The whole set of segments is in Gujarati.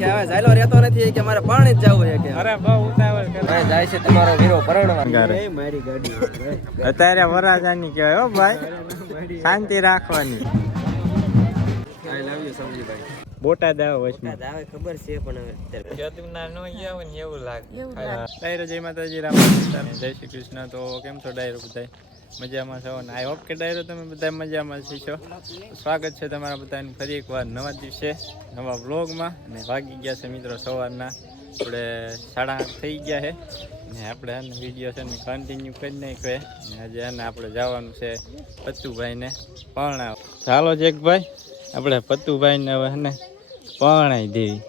કે હવે ઝાયલો રહેતો નથી કે મારે પાણી જ જવું છે કે. અરે બહુ ઉતાવળ કરે. ભાઈ જાય છે તમારો વીરો પરણવા. એ મારી ગાડી અત્યારે વરાજાની કહેવાય હો ભાઈ. શાંતિ રાખવાની. આઈ લવ યુ સમજીભાઈ બોટાદ આવો વચમાં. આવે ખબર છે પણ હવે જતુના નો એવું લાગે. ડાયરો જય માતાજી રામ. જય શ્રી કૃષ્ણ. તો કેમ છો ડાયરો બધાય? મજામાં છો? ને આઈ હોપ કે ડાયરો તમે બધા મજામાં છો. સ્વાગત છે તમારા બધાને ફરી એકવાર નવા દિવસે નવા વ્લોગમાં. અને વાગી ગયા છે મિત્રો સવારના. આપણે સાડા આઠ થઈ ગયા છે. ને આપણે આને વીડિયો છે ને કન્ટિન્યુ કરી નાખ્યો છે. ને આજે આને આપણે જવાનું છે પત્તુભાઈને પરણાવ ચાલો જેકભાઈ આપણે પત્તુભાઈને હવે ને પરણાઈ દેવી.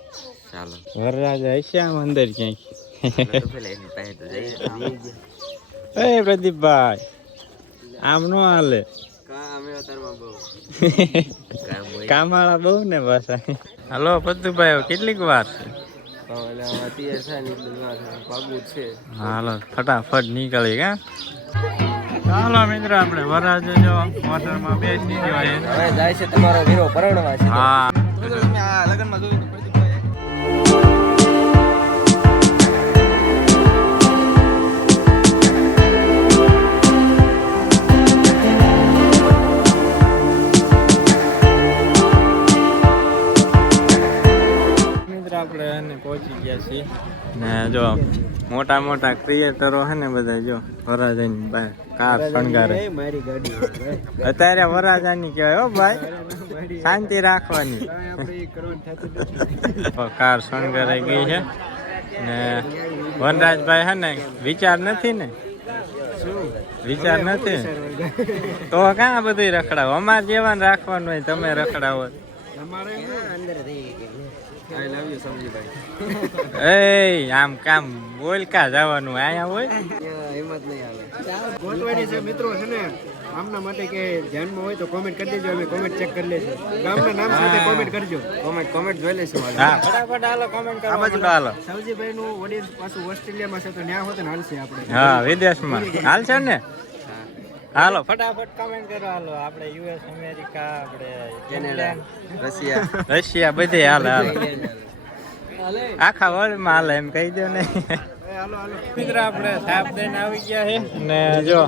ચાલો. વરરાજા હશે આમ અંદર ક્યાંક એ પ્રદીપભાઈ. આમ નો હાલે. કામ એ બહુ ને પાછા. હલો પત્તુભાઈ હવે કેટલીક વાર? છે હાલો ફટાફટ નીકળી કા ચાલો મિત્ર આપણે વરાજો જો મોટરમાં બેસી ગયો હવે જાય છે તમારો વીરો પરણવા છે હા. લગનમાં જોયું છીએ. ને જો મોટા મોટા ક્રિએટરો છે ને બધા જો વરાજાની બહાર કાર શણગારે. મારી ગાડી અત્યારે વરાજાની કહેવાય હો ભાઈ. શાંતિ રાખવાની. કાર શણગારાઈ ગઈ છે. ને વનરાજભાઈ હે ને વિચાર નથી ને? વિચાર નથી. તો કાં બધું રખડાવો? અમારે જેવાને રાખવાનું હોય તમે રખડાવો. અંદર થઈ આઈ લવ યુ સમજીભાઈ એ આમ કામ બોલ કા જવાનું આયા હોય? હિંમત નહીં હાલે. ગોતવાની છે મિત્રો છે ને આમના માટે કે ધ્યાનમાં હોય તો કોમેન્ટ કરી દેજો અમે કોમેન્ટ ચેક કરી લેશું ગામના નામ સાથે કોમેન્ટ કરજો. કોમેન્ટ કોમેન્ટ જોઈ લેશું હા. ફટાફટ હાલો કમેન્ટ કરવા માંડો હાલો. સૌજીભાઈ નું ઓડિયન્સ પાછું ઓસ્ટ્રેલિયામાં છે તો ન્યા હોત ને હાલશે આપણે. હા વિદેશમાં. હાલ છે ને? હાલો. ફટાફટ કમેન્ટ કરો. હાલો આપણે યુએસ અમેરિકા આપણે કેનેડા રશિયા. રશિયા બધે હાલે હાલ. આખા વર્લ્ડમાં હાલે એમ કહી દો ને. મિત્ર આપણે સાપ દઈને આવી ગયા છે. ને જો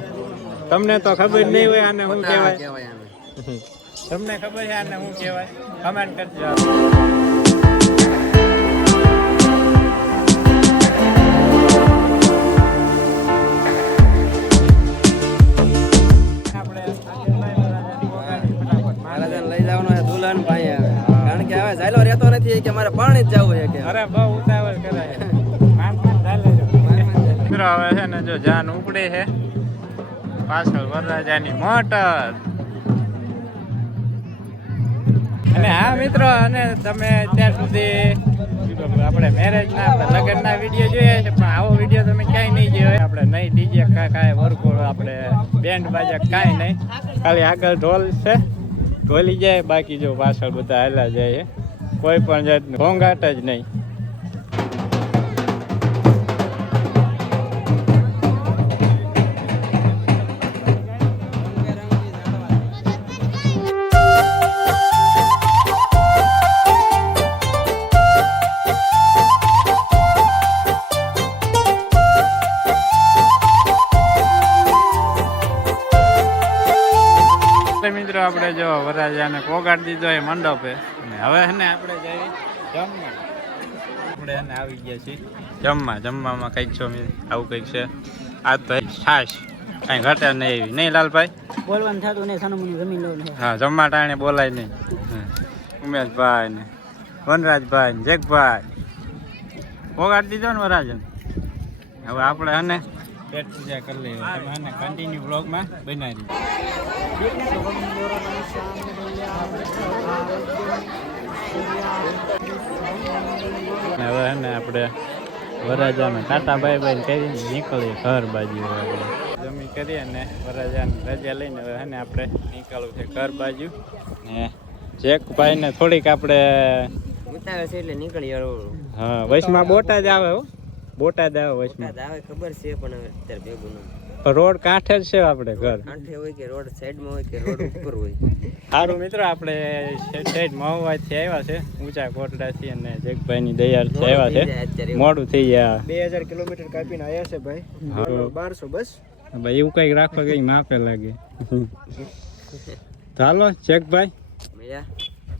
તમને તો ખબર નહીં હોય આને શું કહેવાય. કહેવાય તમને ખબર છે આને શું કહેવાય? કમેન્ટ કરજો. નથી કે મારે પાણી જ જવું છે કે. અરે બહુ ઉતાવળ કરાય. મિત્રો હવે છે ને જો જાન ઉપડે છે. પાછળ વરરાજાની મોટર. અને હા મિત્રો અને તમે અત્યાર સુધી આપણે મેરેજ ના આપણે લગ્ન ના વીડિયો જોઈએ છે પણ આવો વીડિયો તમે ક્યાંય નહીં જોયો. આપણે નહીં ડીજે કાંઈ વરકોળ આપણે બેન્ડ બાજા કાંઈ નહીં. ખાલી આગળ ઢોલ છે. ઢોલી જાય બાકી જો પાછળ બધા હાલા જાય છે. કોઈ પણ જાતનું. ઘોંઘાટ જ નહીં. મિત્રો આપણે જો વરાજાને પોગાડી દીધો એ મંડપે. હવે ને આપણે જઈએ જમવા. આપણે એને આવી ગયા છીએ. જમવા જમવામાં કંઈક છો આવું કંઈક છે. આ તો છાશ. કાંઈ ઘટે નહીં એવી. નહીં લાલભાઈ? બોલવાનું થતું નહીં સાનું જમીન લેવું હા જમવા ટાણે બોલાય નહીં. ઉમેશભાઈ ને વનરાજભાઈ ને જેકભાઈ પોગાડી દીધો ને વરાજન. હવે આપણે હને પેટ પૂજા કરી લઈએ. તમે કન્ટિન્યુ બ્લોગમાં બનાવી હવે ને આપણે વરાજાને ટાટા બાય બાય કરીને નીકળીએ ઘર બાજુ આપણે જમી કરીએ ને વરાજાને રજા લઈને હવે ને આપણે નીકળવું છે ઘર બાજુ. ને જેકભાઈને થોડીક આપણે ઉતાવે છે એટલે નીકળી હા વચમાં બોટાદ આવે હો. બોટાદ આવે વચમાં આવે ખબર છે પણ હવે અત્યારે ભેગું નથી રોડ કાંઠે જ છે આપણે ઘર. કાંઠે હોય કે રોડ સાઈડમાં હોય કે રોડ ઉપર હોય. સારું મિત્રો આપણે સાઈડ મહુવાથી આવ્યા છે. ઊંચા કોટડાથી અને જગભાઈની દયાળથી આવ્યા છે. મોડું થઈ ગયા બે હજાર કિલોમીટર કાપીને આવ્યા છે ભાઈ. બારસો બસ. ભાઈ એવું કંઈક રાખો કઈ માપે લાગે. ચાલો જગભાઈ.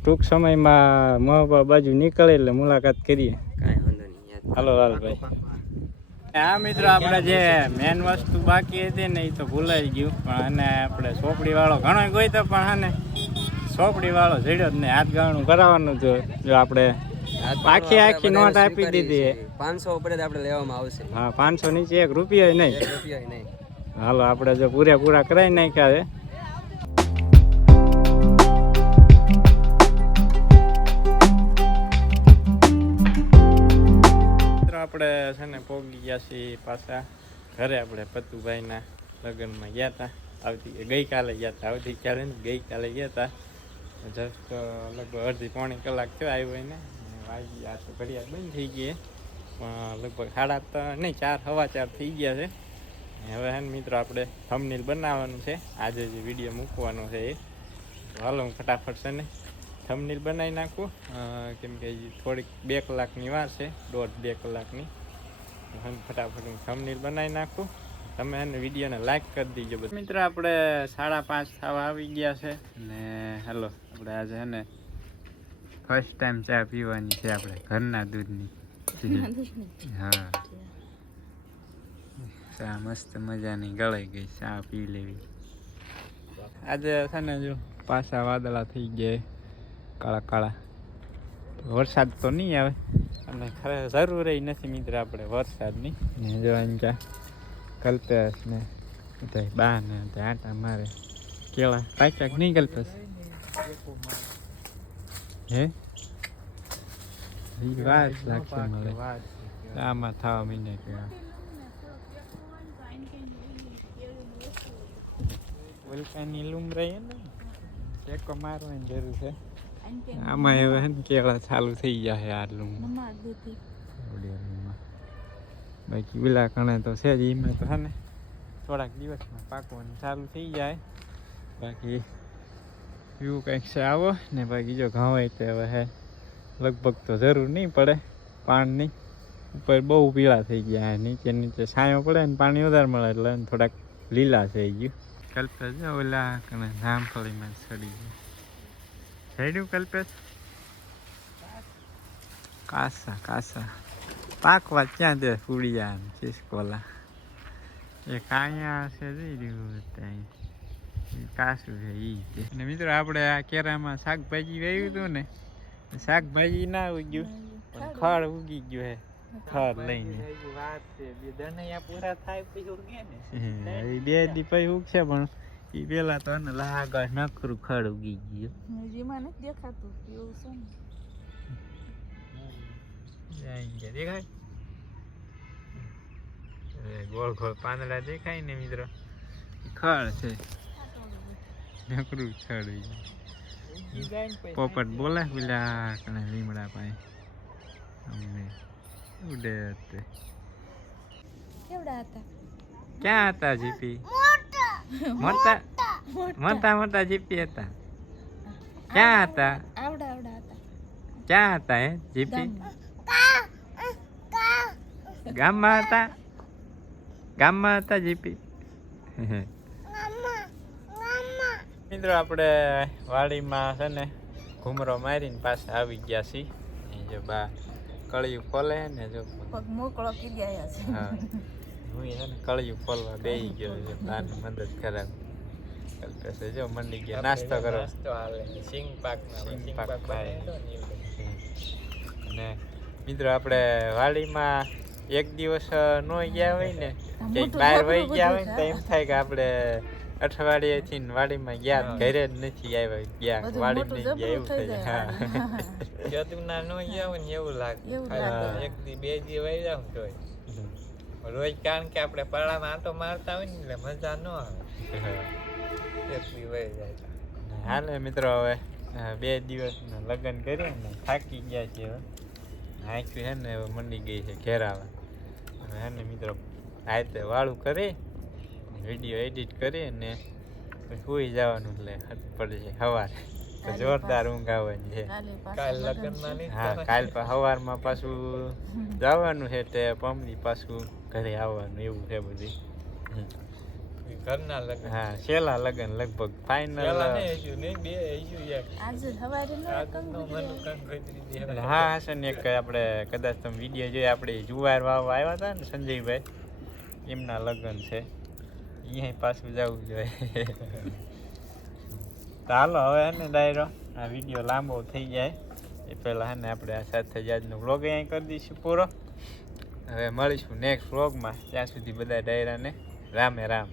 ટૂંક સમયમાં મહુવા બાજુ નીકળે એટલે મુલાકાત કરીએ. કાંઈ વાંધો નહીં હાલો હાલો ભાઈ. હા મિત્રો આપણે જે મેન વસ્તુ બાકી હતી ને એ તો ભૂલાઈ ગયું. પણ અને આપણે સોપડી વાળો ઘણો ગોઈતો પણ હા સોપડી વાળો જડ્યો જ ને હાથ ગાણું કરાવવાનું હતું જો આપણે આખી આખી નોટ આપી દીધી પાંચસો ઉપર જ આપણે લેવામાં આવશે. હા પાંચસો નીચે એક રૂપિયો નહીં. રૂપિયા નહીં. હાલો આપણે જો પૂરેપૂરા કરાવી નાખ્યા છે. આપણે છે ને પોગી ગયા છીએ પાછા ઘરે આપણે પતુભાઈના લગ્નમાં ગયા હતા આવતી ગઈકાલે ગયા હતા આવતીકાલે ને? ગઈકાલે ગયા હતા જસ્ટ લગભગ અડધી પોણી કલાક થયો આવ્યો એને. વાગી આ તો ઘડિયાળ બંધ થઈ ગઈ પણ લગભગ સાડા ત્રણ નહીં, ચાર, હવા ચાર થઈ ગયા છે. હવે હે મિત્રો આપણે થમનીલ બનાવવાનું છે. આજે જે વીડિયો મૂકવાનો છે એ. હાલો હું ફટાફટ છે ને થંબનેલ બનાવી નાખું. કેમ કે થોડીક બે કલાકની વાર છે દોઢ બે કલાકની. ફટાફટ હું થમનીલ બનાવી નાખું. તમે એને વિડીયોને લાઈક કરી દીજો બધું. મિત્રો આપણે સાડા પાંચ થવા આવી ગયા છે ને હેલો આપણે આજે છે ને ફર્સ્ટ ટાઈમ ચા પીવાની છે આપણે ઘરના દૂધની. હા. ચા મસ્ત મજાની ગળાઈ ગઈ ચા પી લેવી. આજે છે ને જો પાછા વાદળા થઈ ગયા. કાળા કાળા વરસાદ તો નહીં આવે. અને ખરે જરૂર નથી મિત્ર આપણે વરસાદની. ને જો અહીંયા કલ્પેશ ને. બધા બા ને આટા મારે. કેળા પાક્યા કે નહીં કલ્પેશ હે? વાત લાગશે આમાં થવા મહિને કેળા વલકાની લૂમ રહી ને. ચેકો મારવાની જરૂર છે. આમાં હવે હે કેળા ચાલુ થઈ ગયા છે આટલું. બાકી પેલા કણે તો છે જ એમાં તો હે ને થોડાક દિવસમાં પાકવાનું ચાલુ થઈ જાય. બાકી એવું કંઈક છે આવો ને બાકી જો ઘઉં હોય તો હવે હે. લગભગ તો જરૂર નહીં પડે પાણીની. ઉપર બહુ પીળા થઈ ગયા નીચે નીચે છાંયો પડે ને પાણી વધારે મળે એટલે થોડાક લીલા થઈ ગયું. કલ્પે જો ઓલા કણે જામફળીમાં સડી ગયું. ચડ્યું કલ્પેશ? કાસા કાસા. પાકવા ક્યાં દે ફૂડિયા ને ચીસકોલા? એ કાયા છે જઈ રહ્યું ત્યાં કાસું છે એ છે અને મિત્રો આપણે આ કેરામાં શાકભાજી વાવ્યું હતું ને શાકભાજી ના ઉગ્યું પણ ખડ ઉગી ગયું હે ખડ લઈને. બે દી પછી ઉગશે પણ ઈ પેલા તો ને લાગ નકરું ખડ ઉગી ગયું. હજીમાં નથી દેખાતું એવું છે ને. દેખાય ગોળ ગોળ પાંદડા દેખાય ને મિત્રો? ખડ છે. નકરું છડ પોપટ બોલે પેલા કણે લીમડા પાસે અમને ઉડે તે. કેવડા હતા? ક્યાં હતા જીપી? મોટા. મોટા. મોટા જીપી હતા. ક્યાં હતા? આવડા આવડા હતા. ક્યાં હતા હે જીપી? ગામમાં. હતા? ગામમાં હતા જીપી? મિત્રો આપણે વાડીમાં છે ને ઘૂમરો મારીને પાછા આવી ગયા છીએ. અહીં જો બા કળિયું ખોલે ને જો પગ મોકળો કરી ગયા છે. હા હું છે ને કળિયું ખોલવા બેસી ગયો છે. મદદ ખરાબ. કલ્પેશે જો મંડી ગયા. નાસ્તો કરો. સિંગ પાક સિંગ પાક ખાય. અને મિત્રો આપણે વાડીમાં એક દિવસ નો ગયા હોય ને ક્યાંક બહાર વહી ગયા હોય ને તો એમ થાય કે આપણે અઠવાડિયેથી વાડીમાં ગયા ઘરે જ નથી આવ્યા ગયા વાડી ગયા એવું થઈ જાય. જાય જતુના નો ગયા હોય ને એવું લાગે. લાગે. એક દી બે દી વહી જાવ તોય. રોજ કારણ કે આપણે પાળામાં આંટો મારતા હોય ને એટલે મજા ન આવે. એક જાય. હાલે મિત્રો હવે બે દિવસ લગ્ન કરીએ ને થાકી ગયા છે હવે. હાંક્યું હે ને હવે મંડી ગઈ છે ઘેરાવા હવે હે ને મિત્રો આતે વાળું કરી વીડિયો એડિટ કરી ને પછી સુઈ જવાનું એટલે પડશે પડે છે સવારે જોરદાર ઊંઘ આવવાની છે. કાલ લગ્ન લગ્નમાં હા કાલ સવારમાં પાછું જવાનું છે તે પમદી પાછું ઘરે આવવાનું એવું છે બધી ઘરના લગ્ન. હા છેલ્લા લગ્ન લગભગ ફાઇનલ પેલા નહીં હજુ નહીં બે હજુ એક આજે સવારે ન આજનો મનુ હા હસન એક આપણે કદાચ તમે વીડિયો જોઈ આપણે જુવાર વાવવા આવ્યા હતા ને સંજયભાઈ એમના લગ્ન છે. અહીંયા પાછું જવું જોઈએ. તો હાલો હવે હે ને ડાયરો આ વીડિયો લાંબો થઈ જાય. એ પહેલાં હે ને આપણે આ સાથે જ આજનો બ્લોગ અહીં કરી દઈશું પૂરો. હવે મળીશું નેક્સ્ટ વ્લોગમાં ત્યાં સુધી બધા ડાયરાને રામે રામ.